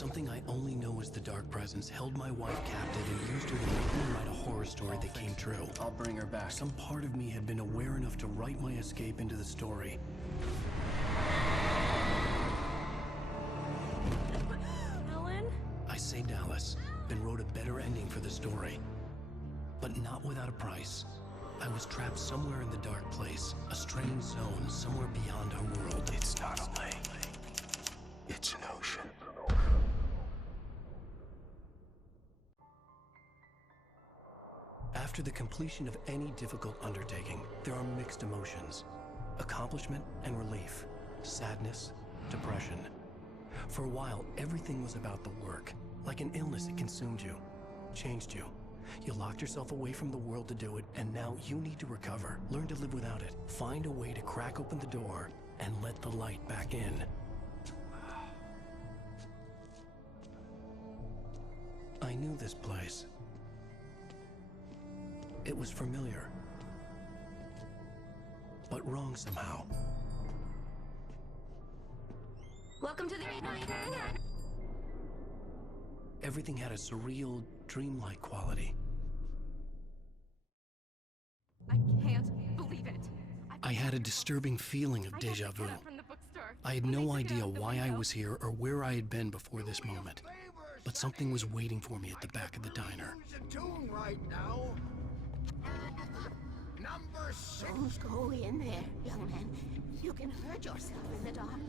Something I only know as the Dark Presence held my wife captive and used her to make me write a horror story that came true. I'll bring her back. Some part of me had been aware enough to write my escape into the story. Alan? I saved Alice, then wrote a better ending for the story. But not without a price. I was trapped somewhere in the dark place, a strange zone somewhere beyond our world. It's not a lake. It's an ocean. After the completion of any difficult undertaking, there are mixed emotions. Accomplishment and relief. Sadness, depression. For a while, everything was about the work. Like an illness, it consumed you, changed you. You locked yourself away from the world to do it, and now you need to recover. Learn to live without it. Find a way to crack open the door and let the light back in. I knew this place. It was familiar, but wrong somehow. Welcome to the... Everything had a surreal, dreamlike quality. I can't believe it. I had a disturbing feeling of déjà vu. I had no idea why I was here or where I had been before this moment, but something was waiting for me at the back of the diner. Right now. Number 6. Don't go in there, young man. You can hurt yourself in the dark.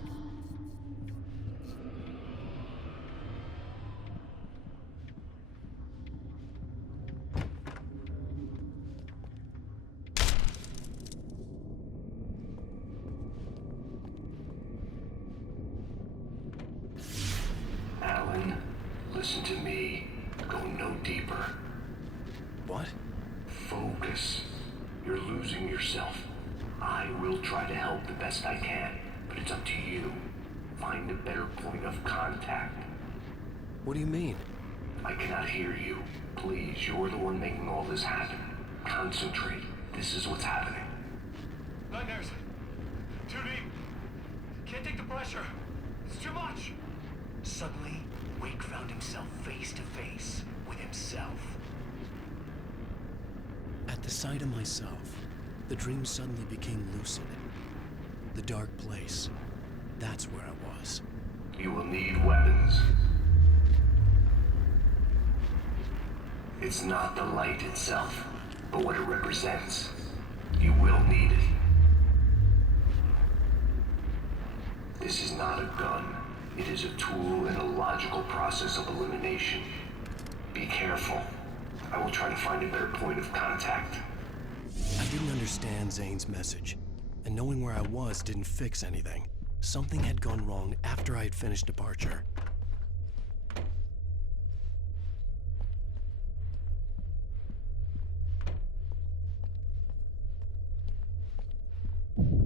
Alan, listen to me. Go no deeper. What? Focus. You're losing yourself. I will try to help the best I can, but it's up to you. Find a better point of contact. What do you mean? I cannot hear you. Please, you're the one making all this happen. Concentrate. This is what's happening. Nightmares. Too deep. Can't take the pressure. It's too much. Suddenly, Wake found himself face to face with himself. At the sight of myself, the dream suddenly became lucid. The dark place. That's where I was. You will need weapons. It's not the light itself, but what it represents. You will need it. This is not a gun. It is a tool in a logical process of elimination. Be careful. I will try to find a better point of contact. I didn't understand Zane's message, and knowing where I was didn't fix anything. Something had gone wrong after I had finished departure. What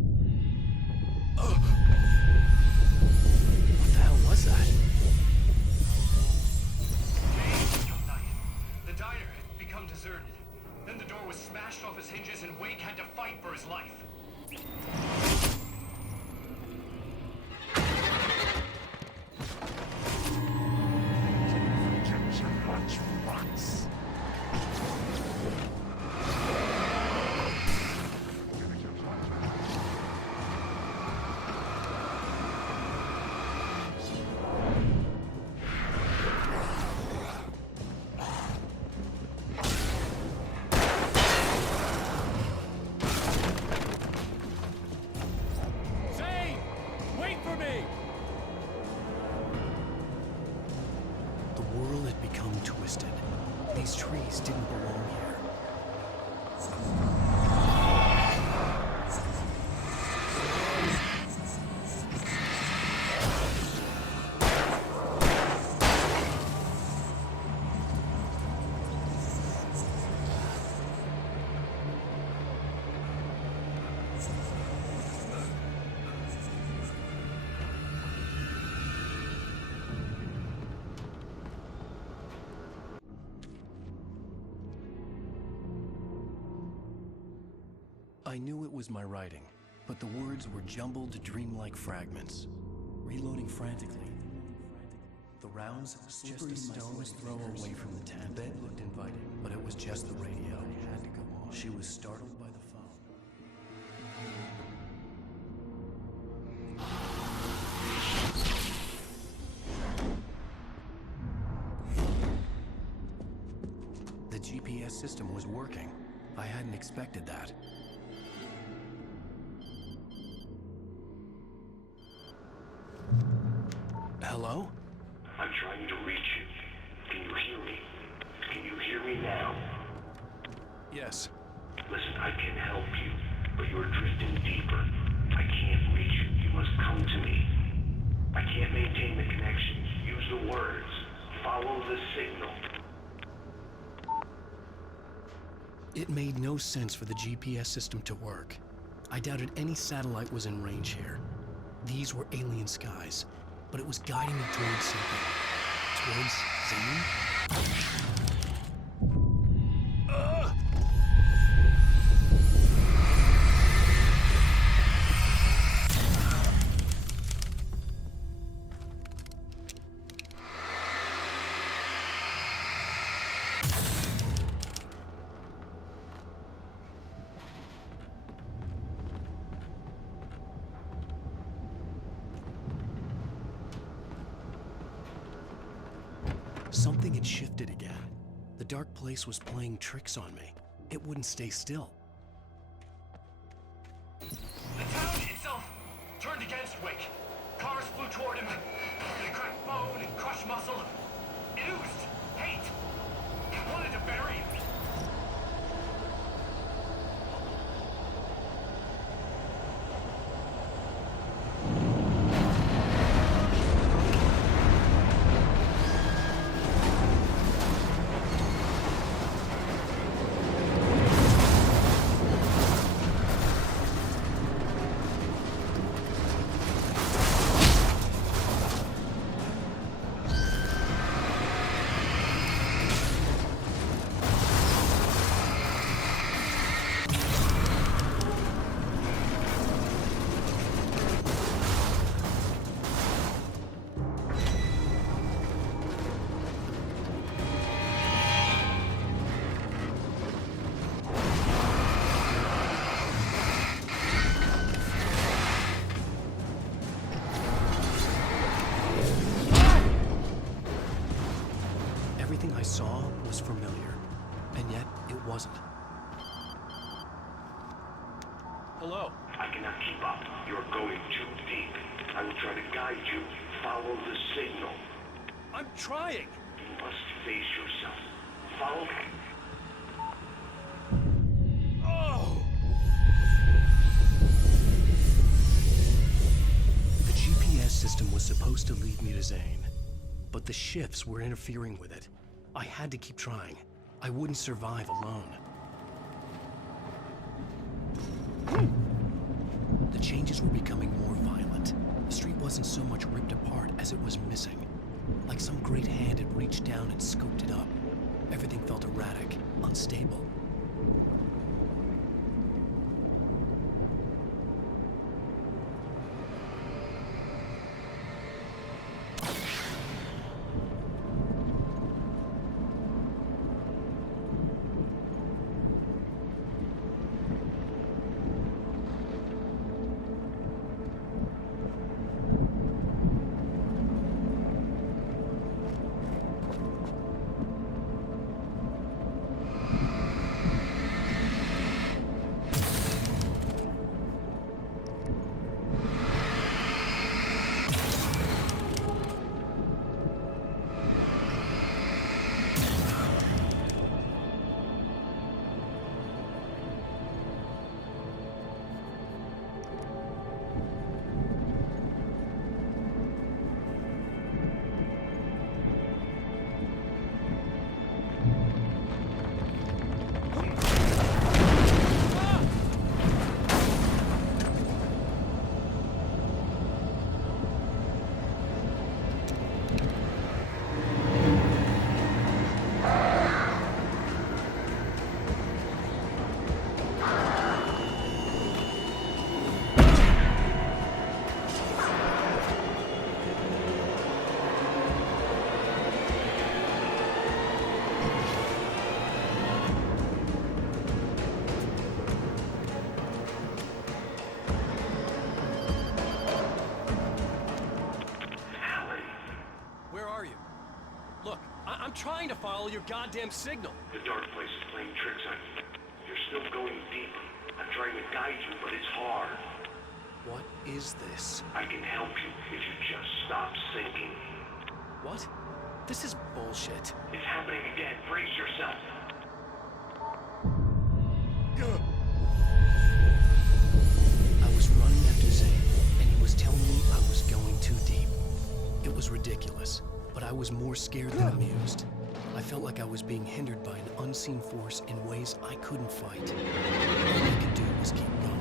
the hell was that? The diner had become deserted. Then the door was smashed off its hinges and Wake had to fight for his life. Zane! Wait for me! The world had become twisted. These trees didn't belong here. I knew it was my writing, but the words were jumbled, dreamlike fragments. Reloading frantically, The rounds just a stone's throw away from the tent. The bed looked inviting, but it was just the radio. It had to go on. She was startled by the phone. The GPS system was working. I hadn't expected that. Hello? I'm trying to reach you. Can you hear me? Can you hear me now? Yes. Listen, I can help you, but you're drifting deeper. I can't reach you. You must come to me. I can't maintain the connection. Use the words. Follow the signal. It made no sense for the GPS system to work. I doubted any satellite was in range here. These were alien skies, but it was guiding me towards something. Towards Zane? Something had shifted again. The dark place was playing tricks on me. It wouldn't stay still. The town itself turned against Wake. Cars flew toward him. They cracked bone and crushed muscle. It oozed hate. It wanted to bury him. Everything I saw was familiar, and yet it wasn't. Hello? I cannot keep up. You're going too deep. I will try to guide you. Follow the signal. I'm trying! You must face yourself. Follow me. Oh! The GPS system was supposed to lead me to Zane, but the shifts were interfering with it. I had to keep trying. I wouldn't survive alone. The changes were becoming more violent. The street wasn't so much ripped apart as it was missing. Like some great hand had reached down and scooped it up. Everything felt erratic, unstable. trying to follow your goddamn signal. The dark place is playing tricks on you. You're still going deeper. I'm trying to guide you, but it's hard. What is this? I can help you if you just stop sinking. What? This is bullshit. It's happening again. Brace yourself. I was running after Zane, and he was telling me I was going too deep. It was ridiculous, but I was more scared than amused. I felt like I was being hindered by an unseen force in ways I couldn't fight. All I could do was keep going.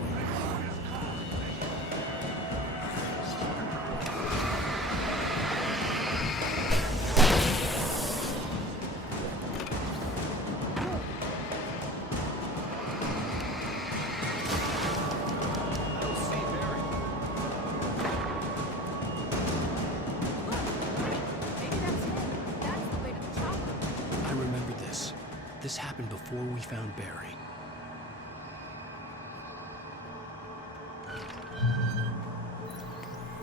This happened before we found Barry.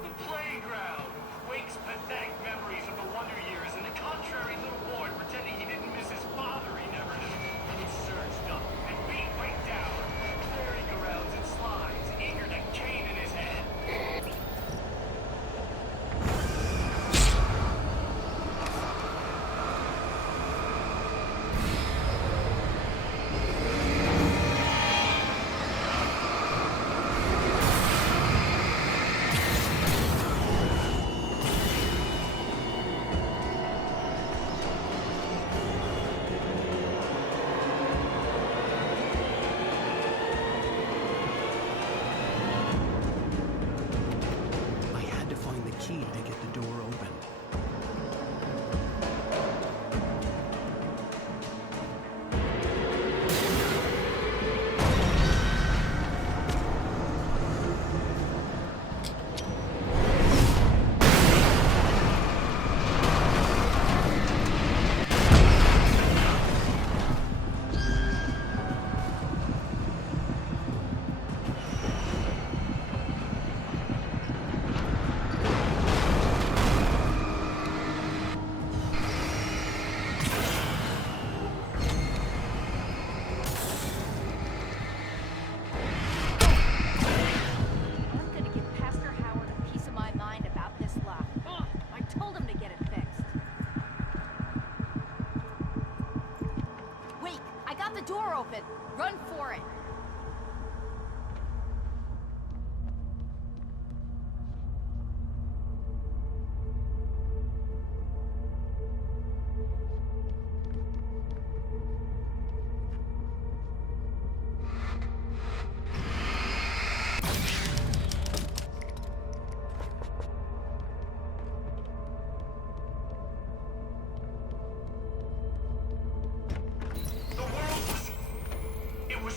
The playground! Wake's pathetic memories of the Wonder Years and the contrary little boy pretending he didn't miss his father he never knew. He surged up and beat Wake down. Merry-go-rounds and slides, eager to cane in his head. To get the door open. Door open! Run for it!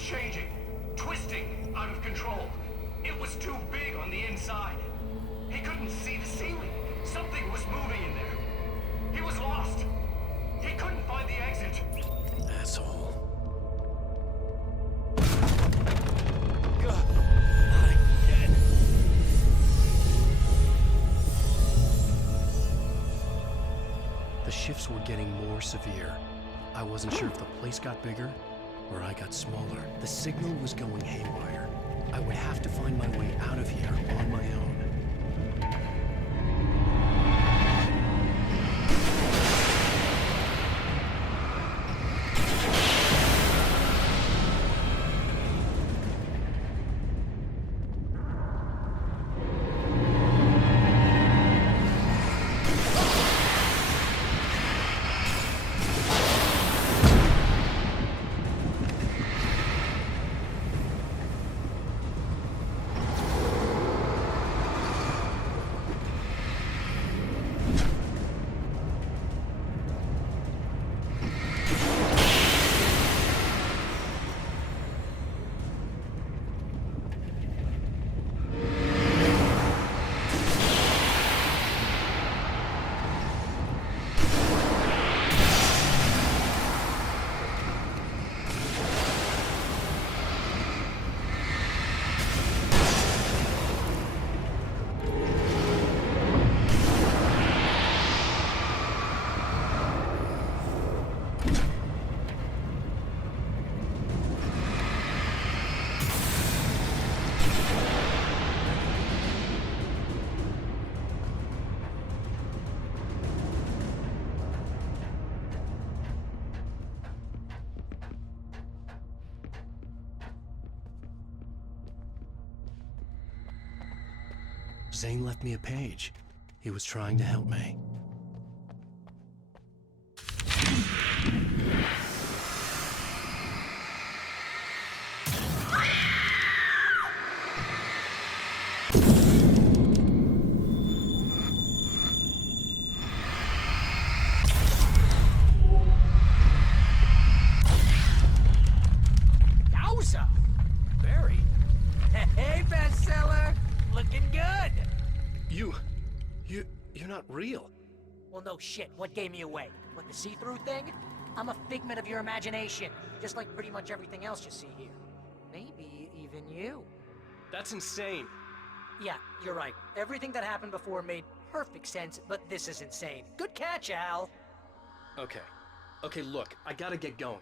Changing, twisting, out of control. It was too big on the inside. He couldn't see the ceiling. Something was moving in there. He was lost. He couldn't find the exit. Asshole. Not again. The shifts were getting more severe. I wasn't sure if the place got bigger or I got smaller. The signal was going haywire. I would have to find my way out of here on my own. Zane left me a page. He was trying to help me. Yowza! Barry, Hey, bestseller! Looking good! you're not real. Well, no shit. What gave me away? What, the see-through thing? I'm a figment of your imagination, just like pretty much everything else you see here. Maybe even you. That's insane. Yeah, you're right. Everything that happened before made perfect sense, but this is insane. Good catch, Al. Okay, look, I gotta get going.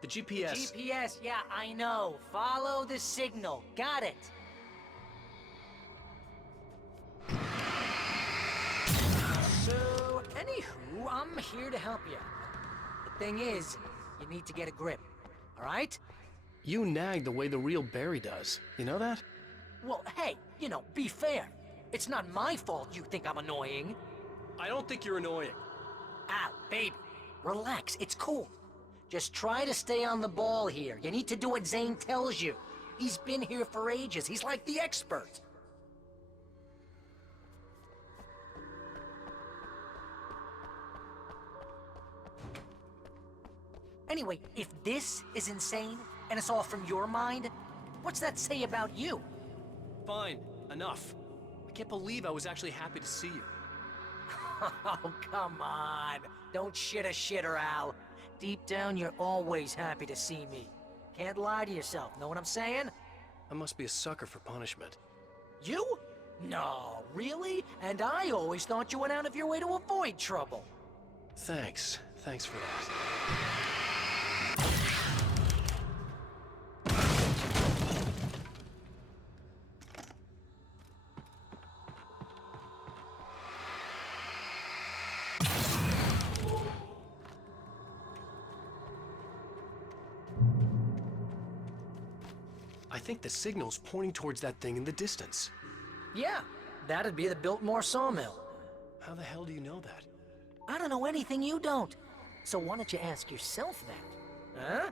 The GPS... GPS, yeah, I know. Follow the signal. Got it. So, anywho, I'm here to help you. The thing is, you need to get a grip, alright? You nag the way the real Barry does. You know that? Well, hey, you know, be fair. It's not my fault you think I'm annoying. I don't think you're annoying. Al, baby, relax, it's cool. Just try to stay on the ball here. You need to do what Zane tells you. He's been here for ages. He's like the expert. Anyway, if this is insane, and it's all from your mind, what's that say about you? Fine, enough. I can't believe I was actually happy to see you. Oh, come on. Don't shit a shitter, Al. Deep down, you're always happy to see me. Can't lie to yourself, know what I'm saying? I must be a sucker for punishment. You? No, really? And I always thought you went out of your way to avoid trouble. Thanks for that. I think the signal's pointing towards that thing in the distance. Yeah, that'd be the Biltmore sawmill. How the hell do you know that? I don't know anything you don't. So why don't you ask yourself that? Huh?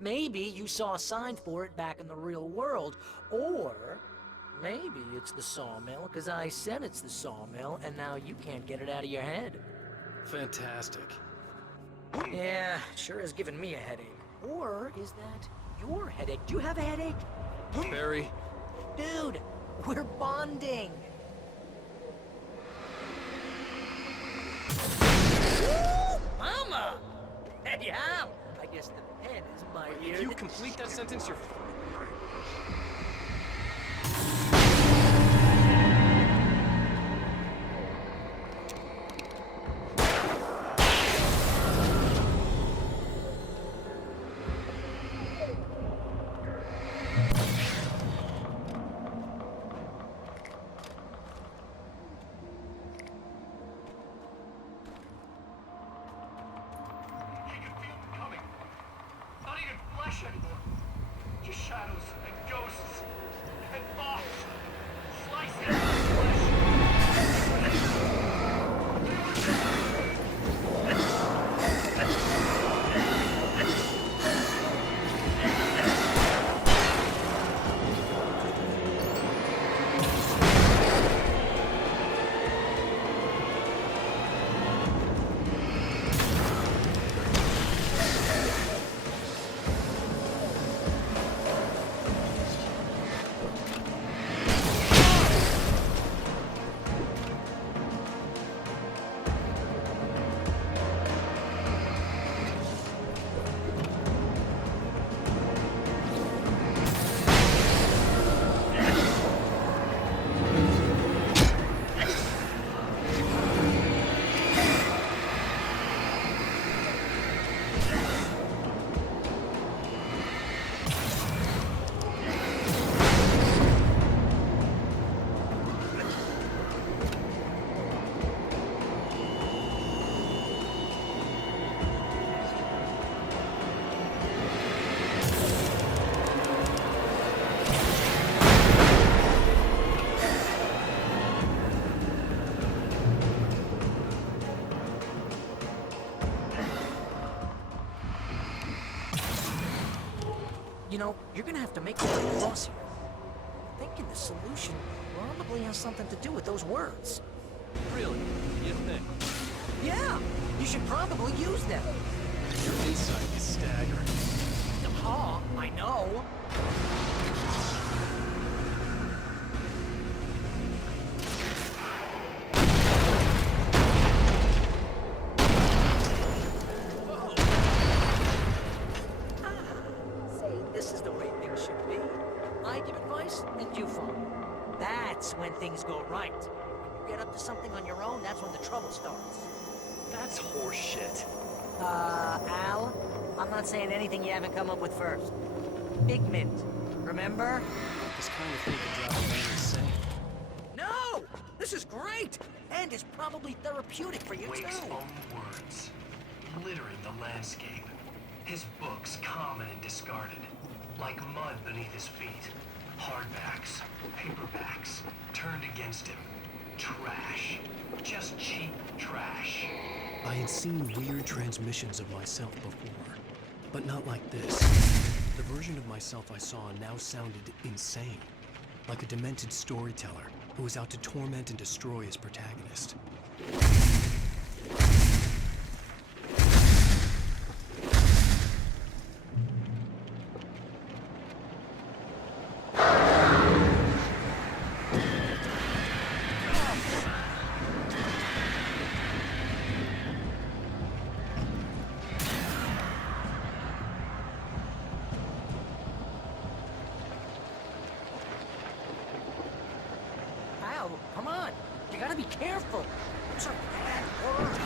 Maybe you saw a sign for it back in the real world, or maybe it's the sawmill because I said it's the sawmill and now you can't get it out of your head. Fantastic. Yeah, sure has given me a headache. Or is that your headache? Do you have a headache? Barry, Dude, we're bonding. Woo! Mama! Yeah, I guess the pen is my ear. if you complete that sentence, you're... You can feel it coming. It's not even flesh anymore. Just know, you're gonna have to make your way across here. I'm thinking the solution probably has something to do with those words. Really? You think? Yeah, you should probably use them. Your insight is staggering. I know. Say, this is the way things should be. I give advice, and you follow. That's when things go right. When you get up to something on your own, that's when the trouble starts. That's horseshit. Al, I'm not saying anything you haven't come up with first. Figment, remember? This kind of thing could drive a man insane. No! This is great! And it's probably therapeutic for you, Wake's too. own words, littering the landscape. His books common and discarded, like mud beneath his feet. Hardbacks, paperbacks, turned against him. Trash. Just cheap trash. I had seen weird transmissions of myself before, but not like this. The version of myself I saw now sounded insane, like a demented storyteller who was out to torment and destroy his protagonist. Al, come on. You gotta be careful. Those are bad words.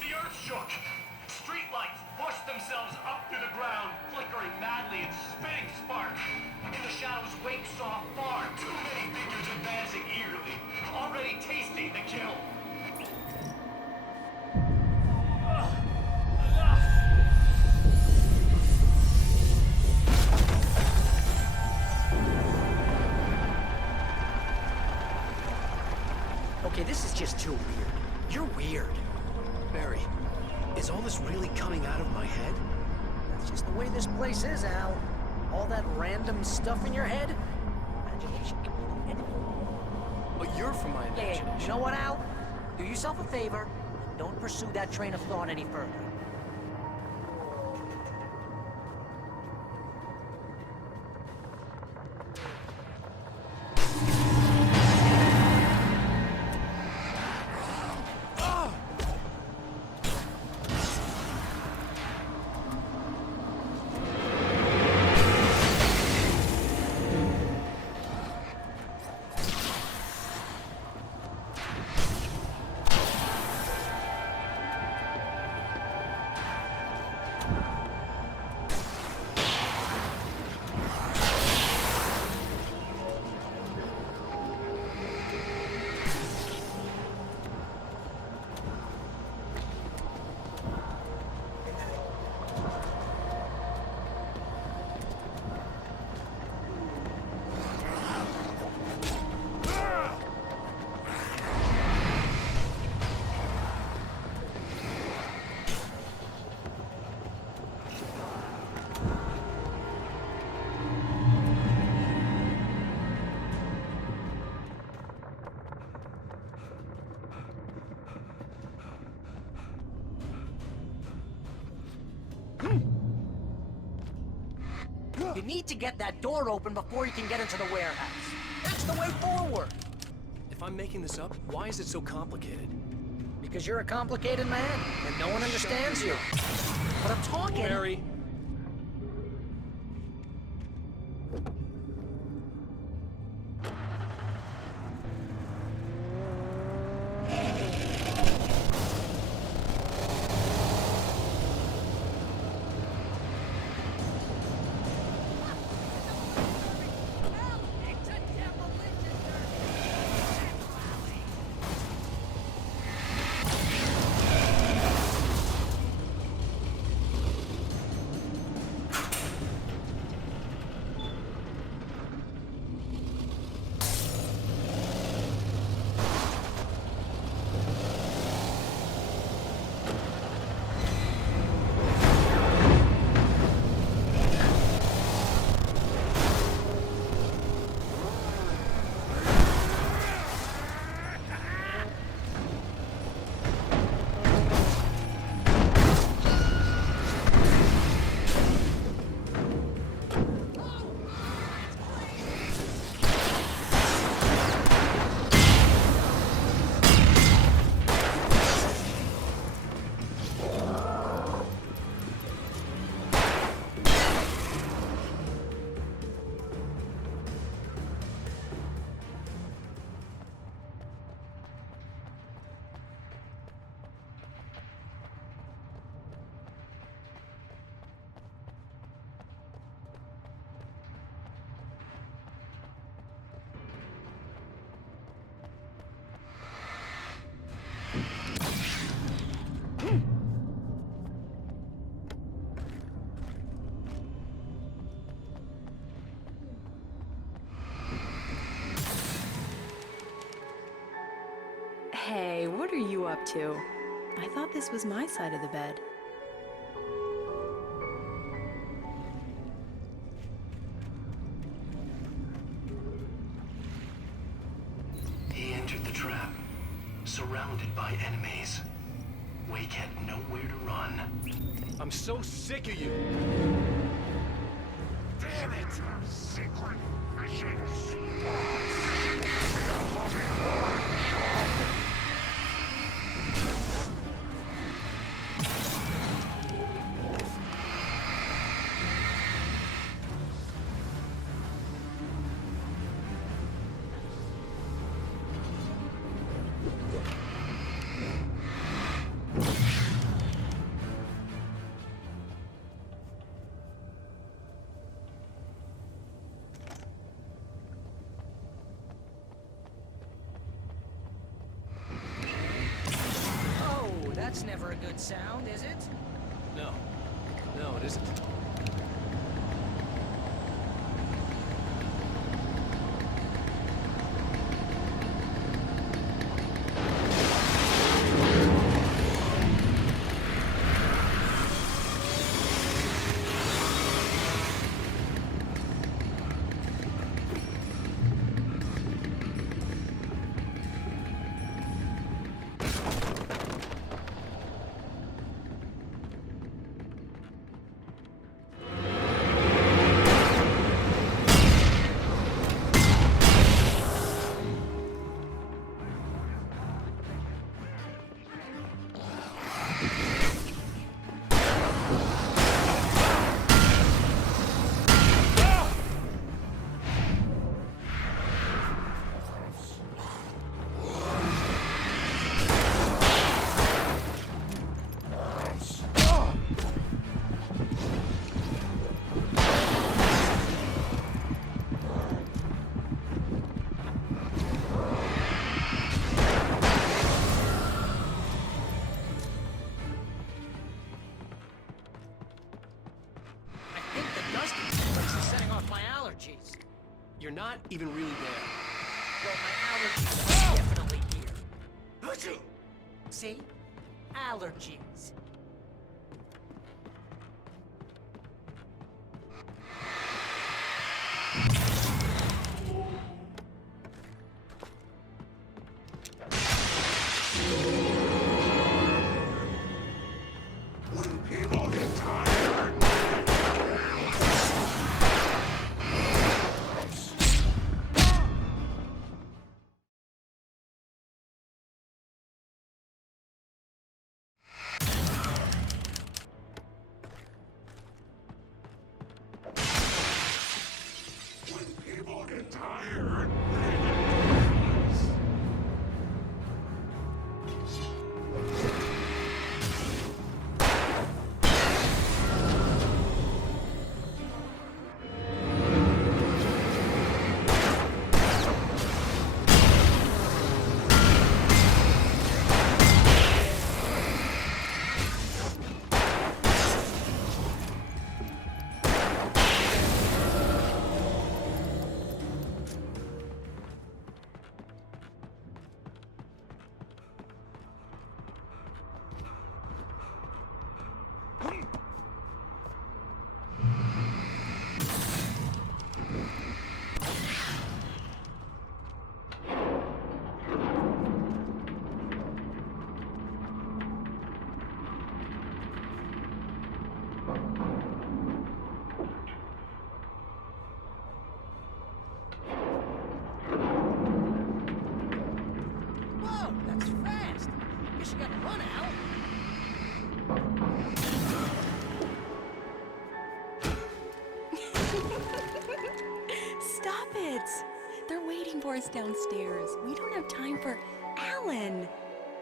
The earth shook. Streetlights pushed themselves up through the ground, flickering madly and spitting sparks. In the shadows, Wake saw far too many figures advancing eagerly, already tasting the kill. Okay, this is just too weird. You're weird. Barry, is all this really coming out of my head? That's just the way this place is, Al. All that random stuff in your head. Imagination can do anything. But you're from my Yeah, imagination. you know what, Al? Do yourself a favor. Don't pursue that train of thought any further. You need to get that door open before you can get into the warehouse. That's the way forward. If If I'm making this up, why is it so complicated? Because you're a complicated man, and no one understands you. But I'm talking... Barry. Hey, what are you up to? I thought this was my side of the bed. He entered the trap, surrounded by enemies. Wake had nowhere to run. I'm so sick of you. Damn it! Secret missions. That's never a good sound, is it? No. No, it isn't. You're not even really there. Well, my allergies are definitely here. See? Allergies. People get tired. Whoa, that's fast. Guess you gotta run, Al. Stop it! They're waiting for us downstairs. We don't have time for Alan.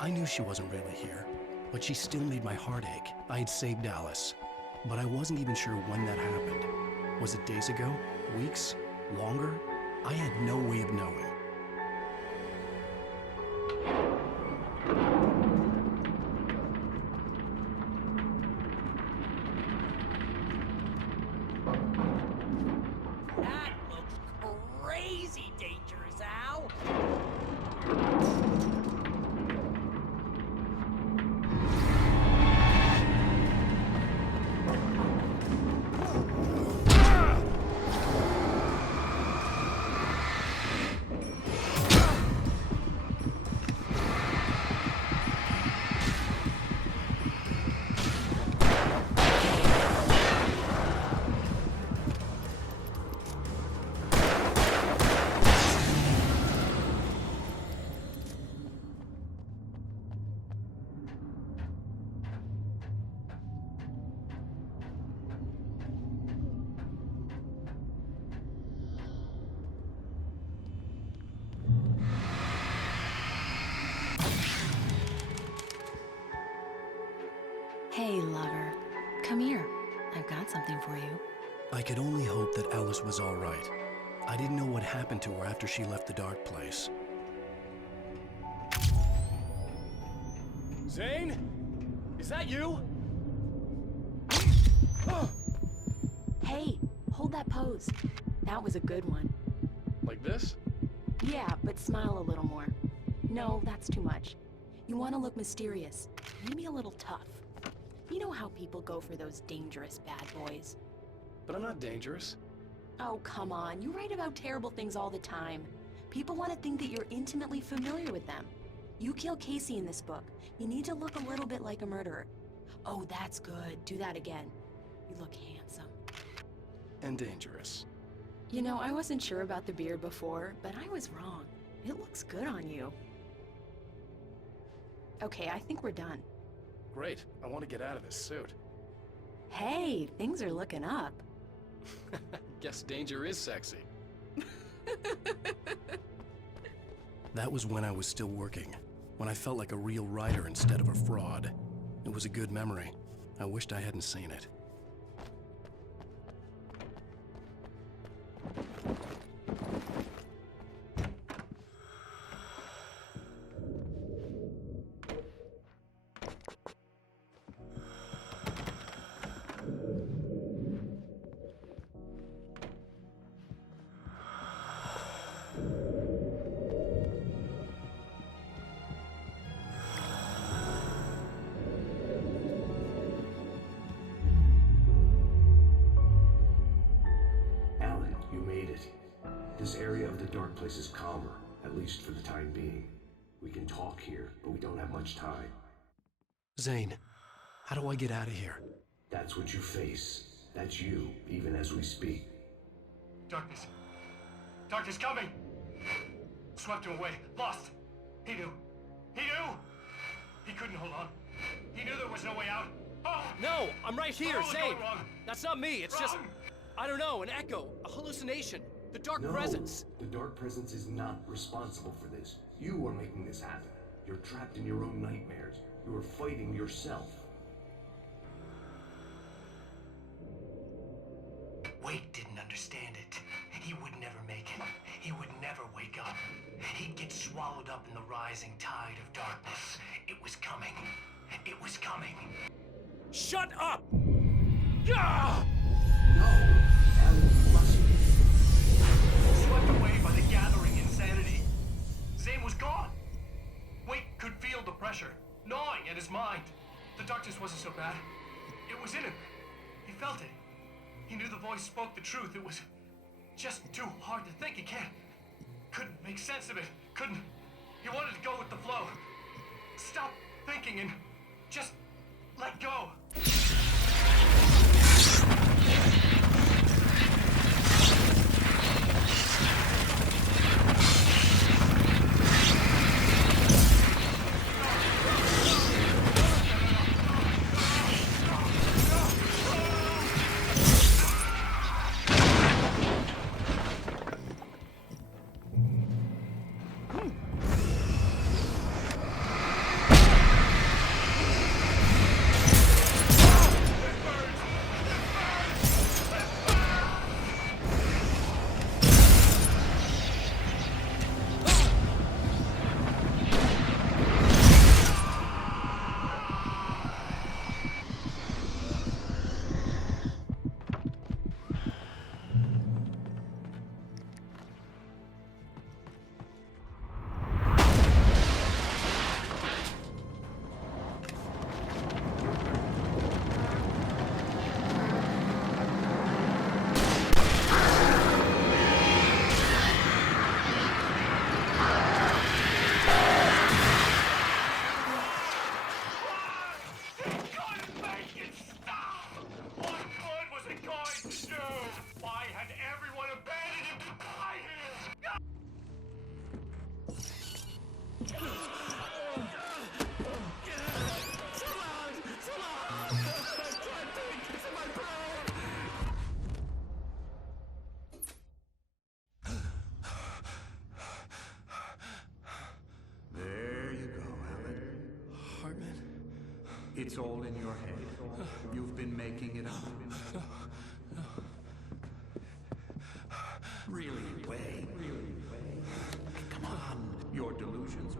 I knew she wasn't really here, but she still made my heart ache. I had saved Alice, but I wasn't even sure when that happened. Was it days ago? Weeks? Longer? I had no way of knowing. That looks crazy dangerous, Al. Hey, lover. Come here. I've got something for you. I could only hope that Alice was all right. I didn't know what happened to her after she left the dark place. Zane? Is that you? Hey, hold that pose. That was a good one. Like this? Yeah, but smile a little more. No, that's too much. You want to look mysterious, maybe a little tough. You know how people go for those dangerous bad boys. But I'm not dangerous. Oh, come on. You write about terrible things all the time. People want to think that you're intimately familiar with them. You kill Casey in this book. You need to look a little bit like a murderer. Oh, that's good. Do that again. You look handsome. And dangerous. You know, I wasn't sure about the beard before, but I was wrong. It looks good on you. Okay, I think we're done. Great. I want to get out of this suit. Hey, things are looking up. Guess danger is sexy. That was when I was still working, when I felt like a real writer instead of a fraud. It was a good memory. I wished I hadn't seen it. Alan, you made it. This area of the dark place is calmer, at least for the time being. We can talk here, but we don't have much time. Zane, how do I get out of here? That's what you face. That's you, even as we speak. Darkness. Darkness coming! Swept him away. Lost. He knew. He knew! He couldn't hold on. He knew there was no way out. Oh! No, I'm right here, What was Zane. going wrong? That's not me. It's just, Wrong. I don't know, an echo, a hallucination. The Dark No, Presence! the Dark Presence is not responsible for this. You are making this happen. You're trapped in your own nightmares. You are fighting yourself. Wake didn't understand it. He would never make it. He would never wake up. He'd get swallowed up in the rising tide of darkness. It was coming. It was coming. Shut up! Gah! No, Alan, you must be. Swept away by the gathering insanity. Zane was gone. Wake could feel the pressure, gnawing at his mind. The darkness wasn't so bad. It was in him. He felt it. He knew the voice spoke the truth. It was just too hard to think. He couldn't make sense of it. He wanted to go with the flow. Stop thinking and just let go. It's all in your head. You've been making it up. Really, Wade. Come on. Your delusions.